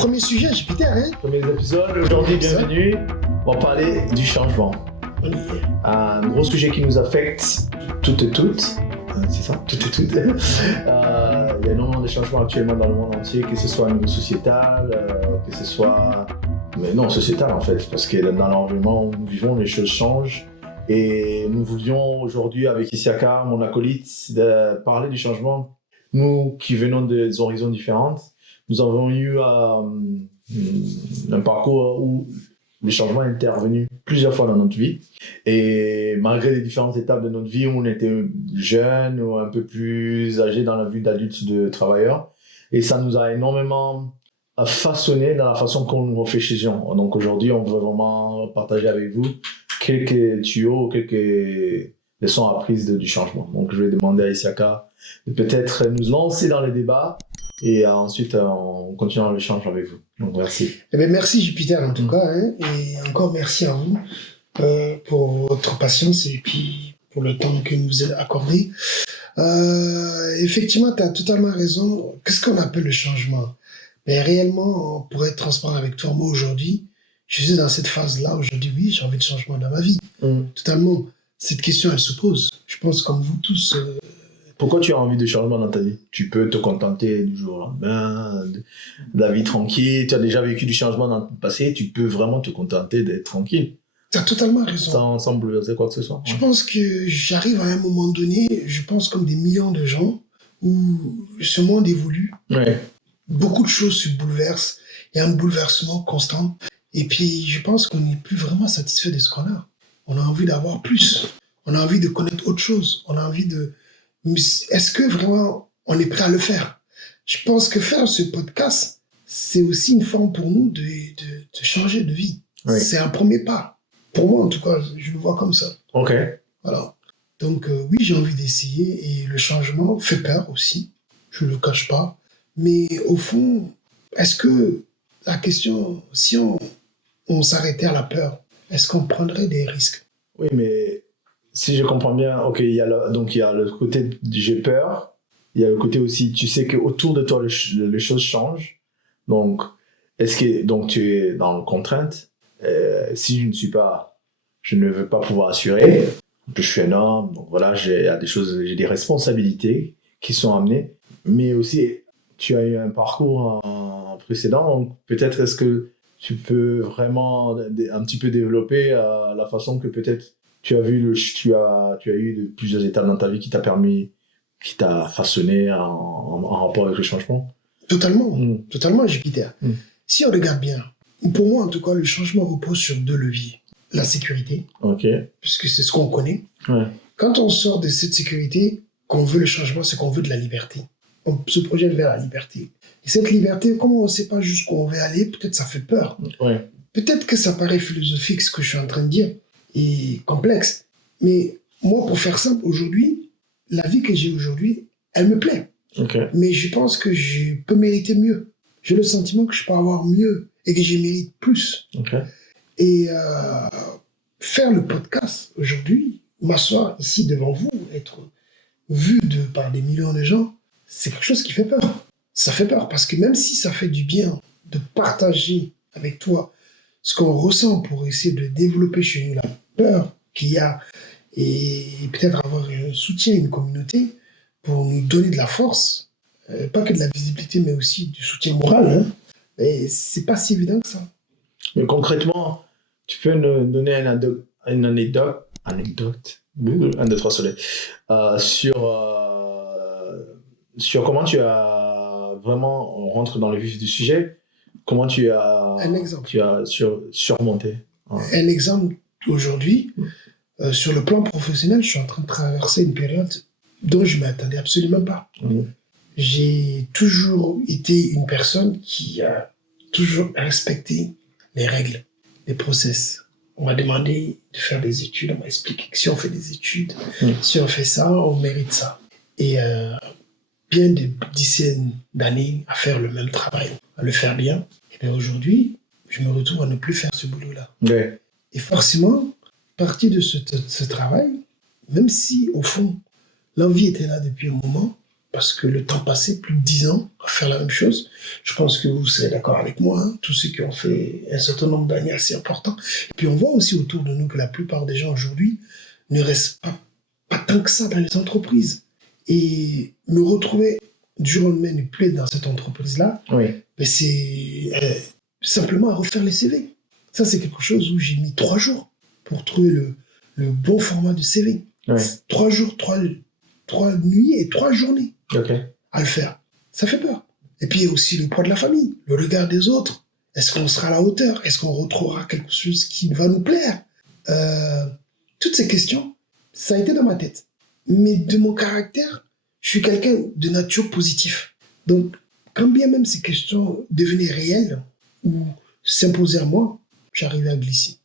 Premier sujet, Jupiter, hein? Premier épisode, aujourd'hui, bienvenue. On va parler du changement. Un gros sujet qui nous affecte toutes et toutes. C'est ça, toutes et toutes. Il y a énormément de changements actuellement dans le monde entier, que ce soit au niveau sociétal, que ce soit... Mais non, sociétal en fait, parce que dans l'environnement où nous vivons, les choses changent. Et nous voulions aujourd'hui, avec Isiaka, mon acolyte, de parler du changement. Nous qui venons des horizons différents, nous avons eu un parcours où le changement est intervenu plusieurs fois dans notre vie. Et malgré les différentes étapes de notre vie où on était jeune ou un peu plus âgé dans la vie d'adulte, de travailleur, et ça nous a énormément façonné dans la façon qu'on nous réfléchissions. Donc aujourd'hui, on veut vraiment partager avec vous quelques tuyaux, quelques leçons apprises du changement. Donc je vais demander à Isiaka de peut-être nous lancer dans le débat et ensuite on continuera l'échange avec vous. Donc merci. Eh bien, merci Jupiter en tout cas, hein, et encore merci à vous pour votre patience et puis pour le temps que vous avez accordé. Effectivement, tu as totalement raison. Qu'est-ce qu'on appelle le changement? Mais réellement, pour être transparent avec toi, moi aujourd'hui, je suis dans cette phase-là où je dis oui, j'ai envie de changement dans ma vie. Totalement. Cette question, elle se pose. Je pense comme vous tous. Pourquoi tu as envie de changement dans ta vie? Tu peux te contenter du jour au lendemain, de la vie tranquille. Tu as déjà vécu du changement dans le passé. Tu peux vraiment te contenter d'être tranquille. Tu as totalement raison. Sans bouleverser quoi que ce soit. Je pense que j'arrive à un moment donné, je pense comme des millions de gens, où ce monde évolue. Ouais. Beaucoup de choses se bouleversent. Il y a un bouleversement constant. Et puis, je pense qu'on n'est plus vraiment satisfait de ce qu'on a. On a envie d'avoir plus. On a envie de connaître autre chose. On a envie de... Mais est-ce que vraiment on est prêt à le faire? Je pense que faire ce podcast, c'est aussi une forme pour nous de changer de vie. Oui. C'est un premier pas. Pour moi, en tout cas, je le vois comme ça. Ok. Voilà. Donc, oui, j'ai envie d'essayer. Et le changement fait peur aussi. Je ne le cache pas. Mais au fond, est-ce que la question, si on s'arrêtait à la peur, est-ce qu'on prendrait des risques? Oui, mais si je comprends bien, ok, il y a le côté de j'ai peur, il y a le côté aussi, tu sais qu'autour de toi, les choses changent. Donc, donc tu es dans la contrainte. Si je ne veux pas pouvoir assurer, que je suis un homme, donc voilà, j'ai des responsabilités qui sont amenées, mais aussi, tu as eu un parcours précédent, donc peut-être est-ce que tu peux vraiment un petit peu développer la façon que peut-être tu as eu plusieurs étapes dans ta vie qui t'a façonné en rapport avec le changement? Totalement, totalement, Jupiter. Si on regarde bien, pour moi en tout cas, le changement repose sur deux leviers. La sécurité, puisque c'est ce qu'on connaît. Ouais. Quand on sort de cette sécurité, qu'on veut le changement, c'est qu'on veut de la liberté. On se projette vers la liberté. Et cette liberté, comme on ne sait pas jusqu'où on veut aller, peut-être ça fait peur. Ouais. Peut-être que ça paraît philosophique ce que je suis en train de dire, et complexe. Mais moi, pour faire simple, aujourd'hui, la vie que j'ai aujourd'hui, elle me plaît. Mais je pense que je peux mériter mieux. J'ai le sentiment que je peux avoir mieux et que je mérite plus. Et faire le podcast aujourd'hui, m'asseoir ici devant vous, être vu par des millions de gens, c'est quelque chose qui fait peur. Ça fait peur parce que même si ça fait du bien de partager avec toi ce qu'on ressent pour essayer de développer chez nous la peur qu'il y a et peut-être avoir un soutien, une communauté pour nous donner de la force, pas que de la visibilité mais aussi du soutien moral, hein. Et c'est pas si évident que ça. Mais concrètement, tu peux nous donner une anecdote, 1, 2, 3 soleil, sur comment tu as vraiment, on rentre dans le vif du sujet, comment tu as surmonté. Un exemple, aujourd'hui, sur le plan professionnel, je suis en train de traverser une période dont je ne m'attendais absolument pas. J'ai toujours été une personne qui a toujours respecté les règles, les process. On m'a demandé de faire des études, on m'a expliqué que si on fait des études, si on fait ça, on mérite ça. Et bien des dizaines d'années à faire le même travail, à le faire bien. Et bien aujourd'hui, je me retrouve à ne plus faire ce boulot-là. Ouais. Et forcément, partie de ce travail, même si au fond, l'envie était là depuis un moment, parce que le temps passé, plus de 10 ans, à faire la même chose. Je pense que vous serez d'accord avec moi, hein, tous ceux qui ont fait un certain nombre d'années assez important. Et puis on voit aussi autour de nous que la plupart des gens aujourd'hui ne restent pas tant que ça dans les entreprises. Et me retrouver du jour au lendemain ne plus être dans cette entreprise-là, Oui. mais c'est simplement à refaire les CV. Ça, c'est quelque chose où j'ai mis 3 jours pour trouver le bon format de CV. Oui. 3 jours, 3 nuits et 3 journées Ok. à le faire. Ça fait peur. Et puis il y a aussi le poids de la famille, le regard des autres. Est-ce qu'on sera à la hauteur? Est-ce qu'on retrouvera quelque chose qui va nous plaire? Toutes ces questions, ça a été dans ma tête. Mais de mon caractère, je suis quelqu'un de nature positive. Donc, quand bien même ces questions devenaient réelles ou s'imposaient à moi, j'arrivais à glisser.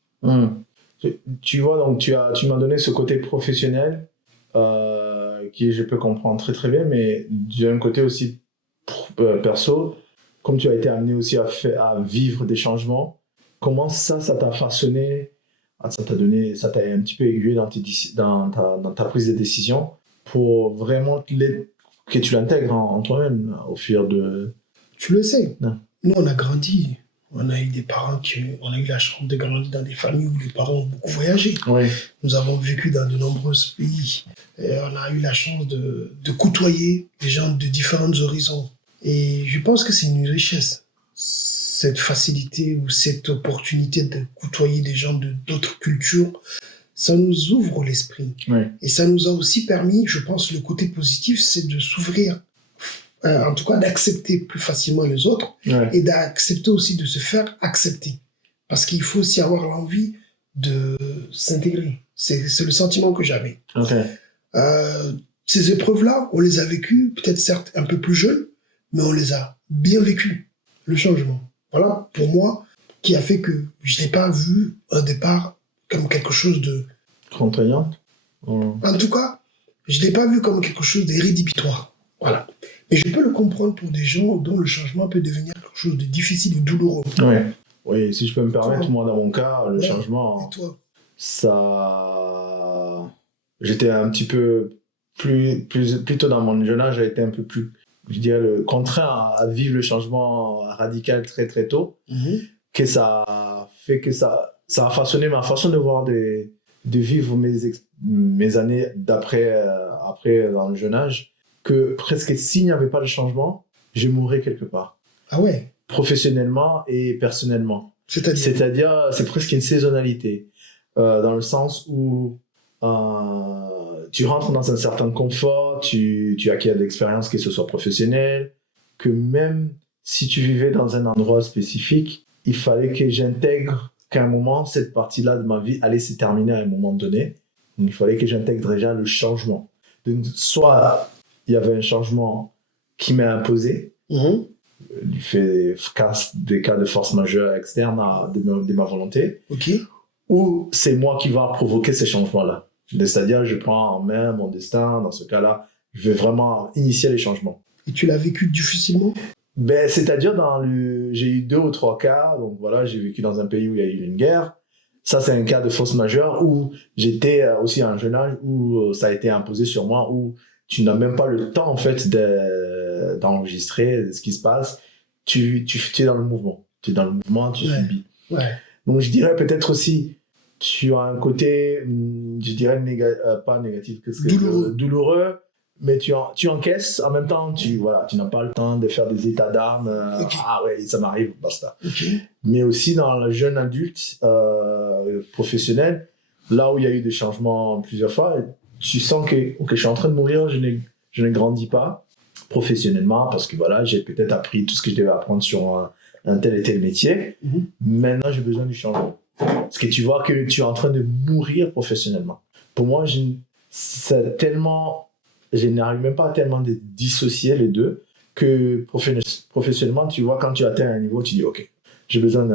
Tu vois, donc tu m'as donné ce côté professionnel qui je peux comprendre très très bien, mais d'un côté aussi perso, comme tu as été amené aussi à vivre des changements, comment ça t'a façonné, ça t'a un petit peu aiguillé dans ta prise de décision pour vraiment que tu l'intègres en toi-même au fur de... Tu le sais, non. Nous on a grandi, on a eu des parents on a eu la chance de grandir dans des familles où les parents ont beaucoup voyagé. Oui. Nous avons vécu dans de nombreux pays. Et on a eu la chance de côtoyer des gens de différents horizons. Et je pense que c'est une richesse, cette facilité ou cette opportunité de côtoyer des gens d'autres cultures. Ça nous ouvre l'esprit. Oui. Et ça nous a aussi permis, je pense, le côté positif, c'est de s'ouvrir, en tout cas d'accepter plus facilement les autres, et d'accepter aussi de se faire accepter. Parce qu'il faut aussi avoir l'envie de s'intégrer. C'est le sentiment que j'avais. Okay. Ces épreuves-là, on les a vécues, peut-être certes un peu plus jeunes, mais on les a bien vécues, le changement. Voilà, pour moi, qui a fait que je n'ai pas vu un départ comme quelque chose de... contraignant. En tout cas, je ne l'ai pas vu comme quelque chose d'irrédhibitoire. Voilà. Mais je peux le comprendre pour des gens dont le changement peut devenir quelque chose de difficile et douloureux. Oui. Oui, si je peux me permettre, moi, dans mon cas, le changement... Et toi? Ça... J'étais un petit peu plutôt dans mon jeune âge, j'ai été un peu plus, je dirais, contraint à vivre le changement radical très très tôt, que ça a fait que ça a façonné ma façon de voir, de vivre mes années après dans le jeune âge, que presque s'il n'y avait pas de changement, je mourrais quelque part. Ah ouais? Professionnellement et personnellement. C'est-à-dire, c'est presque une saisonnalité, dans le sens où tu rentres dans un certain confort, tu acquiers de l'expérience, que ce soit professionnel, que même si tu vivais dans un endroit spécifique, il fallait que j'intègre qu'à un moment, cette partie-là de ma vie allait se terminer à un moment donné. Donc, il fallait que j'intègre déjà le changement. Donc, soit il y avait un changement qui m'est imposé, du fait des cas de force majeure externe de ma volonté, ou c'est moi qui va provoquer ces changements-là. C'est-à-dire, je prends en main mon destin. Dans ce cas-là, je vais vraiment initier les changements. Et tu l'as vécu difficilement? C'est-à-dire, j'ai eu 2 ou 3 cas. Donc voilà, j'ai vécu dans un pays où il y a eu une guerre. Ça, c'est un cas de force majeure où j'étais aussi à un jeune âge où ça a été imposé sur moi, où tu n'as même pas le temps, en fait, d'enregistrer ce qui se passe. Tu es dans le mouvement. Tu es dans le mouvement, tu subis. Ouais. Donc, je dirais peut-être aussi, tu as un côté, je dirais, pas négatif, douloureux, mais tu encaisses. En même temps, tu n'as pas le temps de faire des états d'âme. Ah ouais, ça m'arrive, basta. Mais aussi dans le jeune adulte professionnel, là où il y a eu des changements plusieurs fois, tu sens que je suis en train de mourir, je ne grandis pas professionnellement parce que voilà, j'ai peut-être appris tout ce que je devais apprendre sur un tel et tel métier. Maintenant, j'ai besoin du changement. Parce que tu vois que tu es en train de mourir professionnellement. Pour moi, je n'arrive même pas à tellement de dissocier les deux que professionnellement, tu vois, quand tu atteins un niveau, tu dis ok, j'ai besoin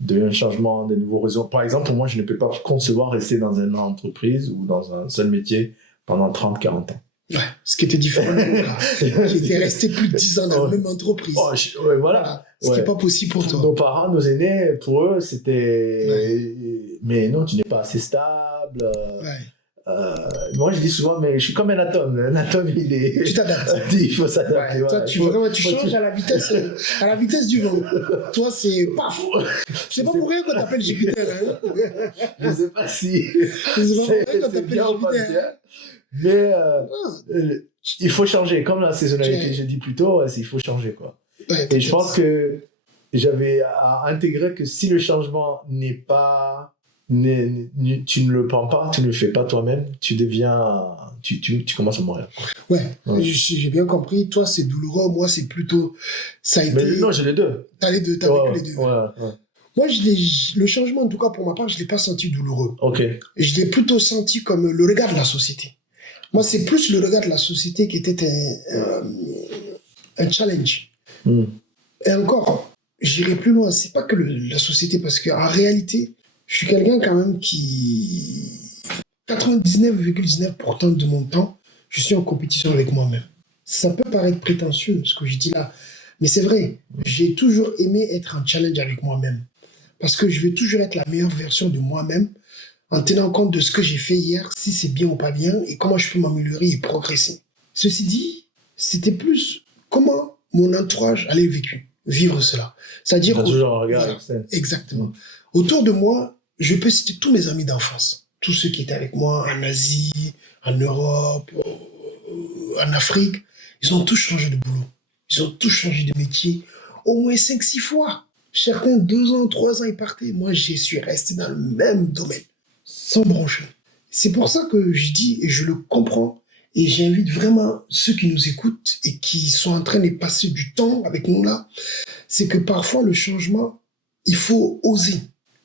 d'un changement, de nouveaux réseaux. Par exemple, pour moi, je ne peux pas concevoir rester dans une entreprise ou dans un seul métier pendant 30-40 ans. Ouais, ce qui était différent de mon cas, qui était resté plus de 10 ans dans la même entreprise. Voilà. Ce qui n'est pas possible pour toi. Nos parents, nos aînés, pour eux, c'était... Mais non, tu n'es pas assez stable. moi, je dis souvent, mais je suis comme un atome. Un atome, il est... Tu t'adaptes. Il faut s'adapter. Ouais, toi, tu changes à la vitesse du vent. Toi, c'est paf. C'est pas pour rien qu'on t'appelle Jupiter. Hein. Je sais pas si... C'est pas pour rien qu'on t'appelle Jupiter. Mais il faut changer. Comme la saisonnalité, j'ai dit plus tôt, il faut changer, quoi. Ouais, et je pense que j'avais à intégrer que si le changement n'est pas... tu ne le prends pas, tu ne le fais pas toi-même, tu deviens... Tu commences à mourir. Ouais, j'ai bien compris. Toi, c'est douloureux. Moi, c'est plutôt... Ça a été... Mais non, j'ai les deux. T'as les deux, t'as vécu les deux. Ouais. Moi, le changement, en tout cas pour ma part, je ne l'ai pas senti douloureux. Ok. Je l'ai plutôt senti comme le regard de la société. Moi, c'est plus le regard de la société qui était un challenge. Et encore, j'irai plus loin. C'est pas que la société, parce qu'en réalité, je suis quelqu'un quand même qui... 99,9% de mon temps, je suis en compétition avec moi-même. Ça peut paraître prétentieux, ce que je dis là, mais c'est vrai. J'ai toujours aimé être en challenge avec moi-même. Parce que je veux toujours être la meilleure version de moi-même, en tenant compte de ce que j'ai fait hier, si c'est bien ou pas bien, et comment je peux m'améliorer et progresser. Ceci dit, c'était plus comment mon entourage allait vivre cela. C'est-à-dire... toujours un regard externe. Exactement. Autour de moi, je peux citer tous mes amis d'enfance. Tous ceux qui étaient avec moi en Asie, en Europe, en Afrique, ils ont tous changé de boulot. Ils ont tous changé de métier, au moins 5-6 fois. Certains, 2 ans, 3 ans, ils partaient. Moi, je suis resté dans le même domaine, sans broncher. C'est pour ça que je dis, et je le comprends, et j'invite vraiment ceux qui nous écoutent et qui sont en train de passer du temps avec nous là, c'est que parfois, le changement, il faut oser.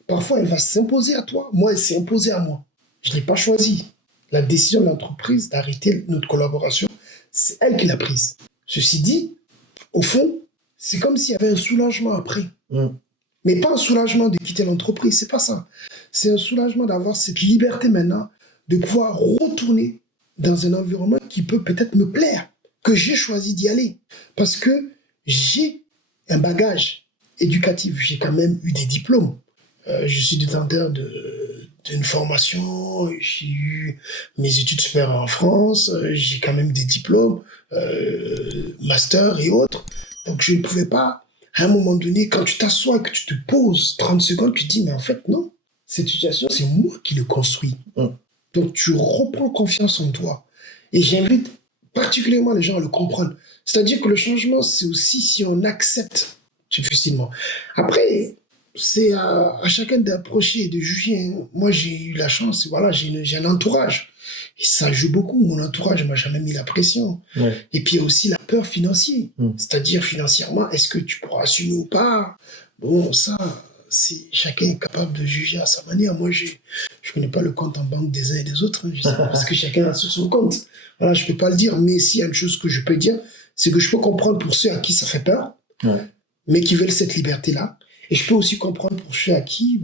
Parfois, elle va s'imposer à toi. Moi, elle s'est imposée à moi. Je ne l'ai pas choisi. La décision de l'entreprise d'arrêter notre collaboration, c'est elle qui l'a prise. Ceci dit, au fond, c'est comme s'il y avait un soulagement après. Mais pas un soulagement de quitter l'entreprise, c'est pas ça. C'est un soulagement d'avoir cette liberté maintenant de pouvoir retourner dans un environnement qui peut peut-être me plaire, que j'ai choisi d'y aller. Parce que j'ai un bagage éducatif. J'ai quand même eu des diplômes. Je suis détenteur d'une formation, j'ai eu mes études supérieures en France, j'ai quand même des diplômes, master et autres. Donc je ne pouvais pas, à un moment donné, quand tu t'assois, que tu te poses 30 secondes, tu te dis, mais en fait, non, cette situation, c'est moi qui le construis. Donc tu reprends confiance en toi. Et j'invite particulièrement les gens à le comprendre. C'est-à-dire que le changement, c'est aussi si on accepte difficilement. Après, c'est à chacun d'approcher et de juger. Moi, j'ai eu la chance, voilà, j'ai un entourage. Et ça joue beaucoup. Mon entourage ne m'a jamais mis la pression. Et puis, il y a aussi la peur financière. C'est-à-dire, financièrement, est-ce que tu pourras assumer ou pas? Bon, ça, chacun est capable de juger à sa manière. Moi, je ne connais pas le compte en banque des uns et des autres. Je sais pas ce que chacun a sur son compte. Voilà, je ne peux pas le dire. Mais s'il y a une chose que je peux dire, c'est que je peux comprendre pour ceux à qui ça fait peur, mais qui veulent cette liberté-là. Et je peux aussi comprendre pour ceux à qui,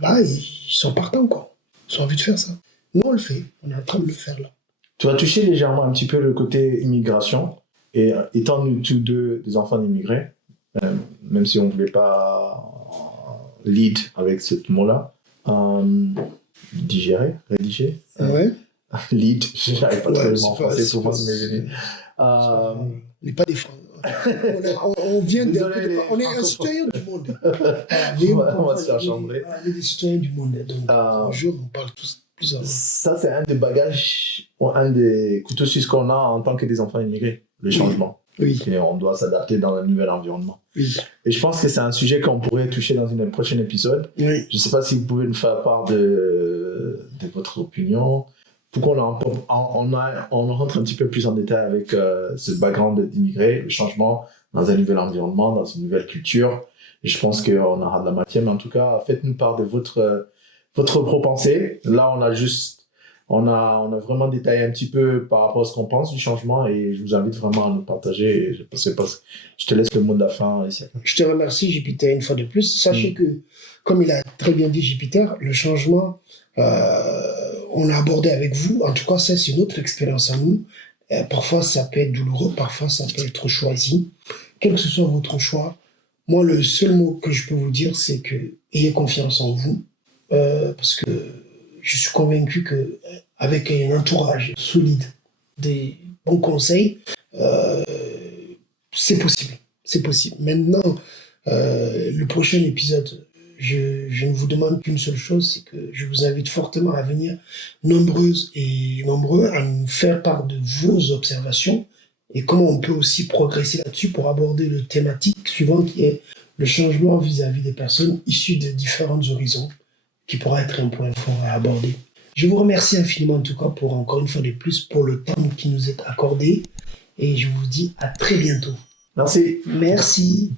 ils sont partants, quoi. Ils ont envie de faire ça. Nous, on le fait. On est en train de le faire, là. Tu as touché légèrement un petit peu le côté immigration. Et étant nous tous deux des enfants d'immigrés, même si on ne voulait pas lead avec ce mot-là, rédiger. Ouais. Lead, je n'arrive pas trop le mot en français, pour moi, on n'est pas des Français. On vient on est un citoyen du monde. On va se faire chambrer. On est des citoyens du monde. Donc, un jour, on parle tous plus avant. Ça, c'est un des bagages, un des couteaux suisses qu'on a en tant que des enfants immigrés, le changement. Oui. Et on doit s'adapter dans un nouvel environnement. Oui. Et je pense que c'est un sujet qu'on pourrait toucher dans un prochain épisode. Oui. Je ne sais pas si vous pouvez nous faire part de votre opinion. Pourquoi on rentre un petit peu plus en détail avec ce background d'immigré, le changement dans un nouvel environnement, dans une nouvelle culture. Et je pense qu'on aura de la matière, mais en tout cas, faites-nous part de votre propre pensée. Là, on a vraiment détaillé un petit peu par rapport à ce qu'on pense du changement et je vous invite vraiment à nous partager. Je te laisse le mot de la fin ici. Je te remercie, Jupiter, une fois de plus. Sachez que, comme il a très bien dit Jupiter, le changement, on a abordé avec vous. En tout cas, ça, c'est une autre expérience à nous. Parfois, ça peut être douloureux, parfois, ça peut être choisi. Quel que ce soit votre choix, moi, le seul mot que je peux vous dire, c'est que ayez confiance en vous, parce que je suis convaincu qu'avec un entourage solide, des bons conseils, c'est possible. C'est possible. Maintenant, le prochain épisode, je ne vous demande qu'une seule chose, c'est que je vous invite fortement à venir nombreuses et nombreux à nous faire part de vos observations et comment on peut aussi progresser là-dessus pour aborder le thématique suivant qui est le changement vis-à-vis des personnes issues de différents horizons, qui pourra être un point fort à aborder. Je vous remercie infiniment en tout cas pour encore une fois de plus pour le temps qui nous est accordé et je vous dis à très bientôt. Merci. Merci.